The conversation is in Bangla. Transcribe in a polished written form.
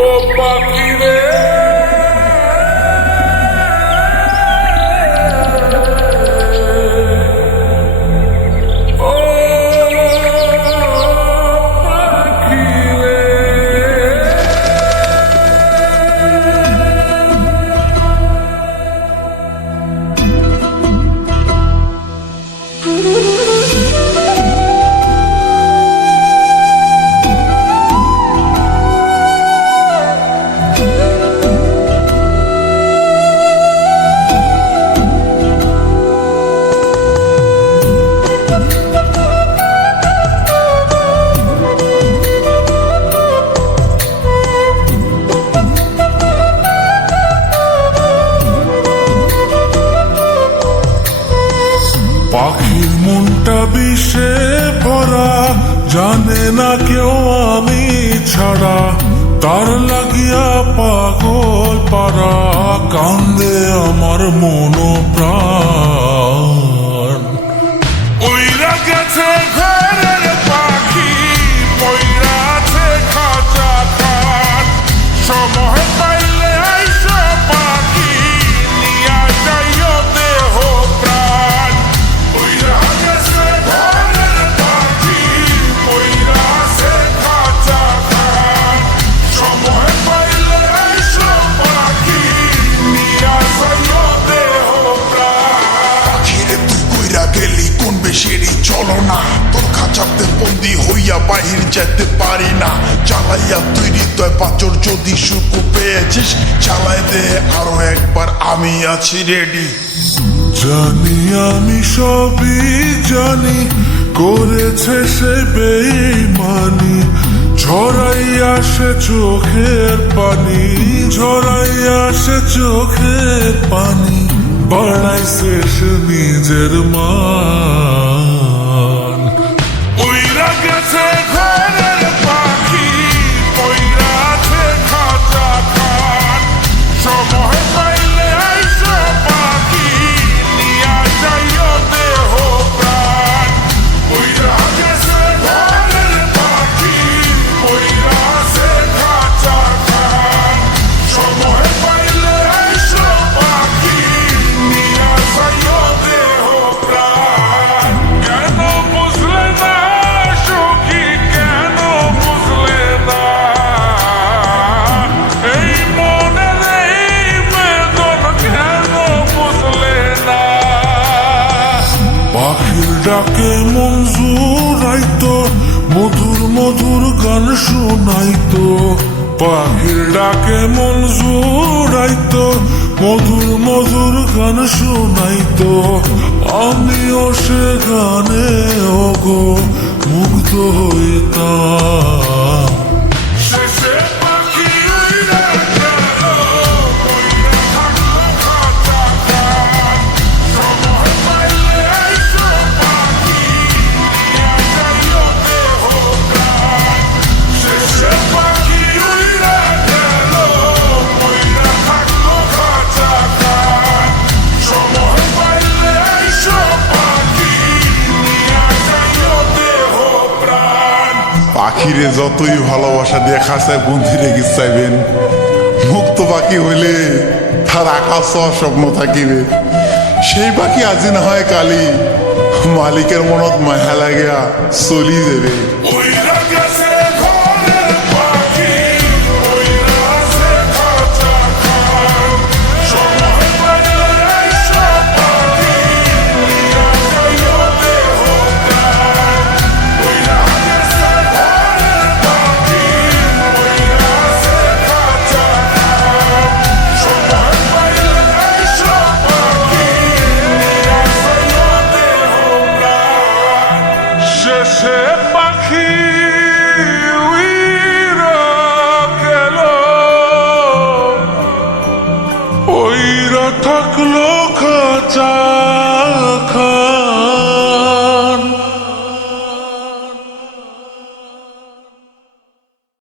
ও পাখি রে ও পাখি রে পাখির মনটা বিষে ভরা, জানে না কেউ আমি ছাড়া, তার লাগিয়া পাগল পারা, কান্দে আমার মন প্রাণ। উইরা গেছে ঘরের পাখি, পইরা আছে খাঁচা খাট, সময় পাইলে আইসো পাখি, নিয়া যাইও দেহ প্রাণ। উইরা গেছে ঘরের পাখি, পইরা আছে খাঁচা খাট, সময় পাইলে আইসো পাখি, নিয়া যাইও দেহ প্রাণ। পাখিরে তুই কইরা গেলি কোন বেশিরই চলো না, তোর খাঁচাতে বন্দি হইয়া বাহির যেতে পারি না। চালাইয়া তুই হৃদয় পাচর যদি সুখ পেয়েছিস, চালাই দে আরো একবার, আমি আছি রেডি। জানি আমি সবই জানি, করেছে সে বেঈমানি, ঝরাইয়া সে চোখের পানি, ঝরাইয়া সে চোখের পানি, বাড়াইছে সে নিজের মান। উইরা গেছে ঘরের পাখি, পইরা আছে খাঁচা খাট, সময় পাইলে আইসো পাখি, নিয়া যাইও দেহ প্রাণ। উইরা গেছে ঘরের পাখি, পইরা আছে খাঁচা খাট, সময় পাইলে আইসো পাখি, নিয়া যাইও দেহ প্রাণ। কেন বুঝলে না সখী, কেন বুঝলে না এই মনের এই বেদন, কেন বুঝলে না? পাখির ডাকে মন জুড়াইতো, মধুর মধুর গান শোনাইতো, পাখির ডাকে মন জুড়াইতো, মধুর মধুর গান শোনাইতো, আমিও সে গানে ওগো মুগ্ধ হইতাম। শেষে পাখি উইরা গেল, কইরা থাকলো খাঁচা খাট, সময় পাইলে আইসো পাখি, নিয়া যাইও দেহ প্রাণ। শেষে পাখি উইরা গেল, কইরা থাকলো খাঁচা খাট, সময় পাইলে আইসো পাখি, নিয়া যাইও দেহ প্রাণ। পাখিরে যতই ভালোবাসা দিয়ে খাঁচায় বন্দি রেখে চাইবেন, মুক্ত পাখি হইলে তার আকাশ হওয়ার স্বপ্ন থাকিবে। সেই পাখি আজি না হয় কালি, মালিকের মনত মায়া লাগিয়া চলি যাবে। উইরা গেছে ঘরের পাখি, পইরা আছে খাঁচা খাট, সময় পাইলে আইসো পাখি, নিয়া যাইও দেহ প্রাণ। উইরা গেছে ঘরের পাখি, পইরা আছে খাঁচা খাট, সময় পাইলে আইসো পাখি, নিয়া যাইও দেহ প্রাণ। শেষে পাখি উইরা গেল, ওইরা থাকলো খাঁচা খাট।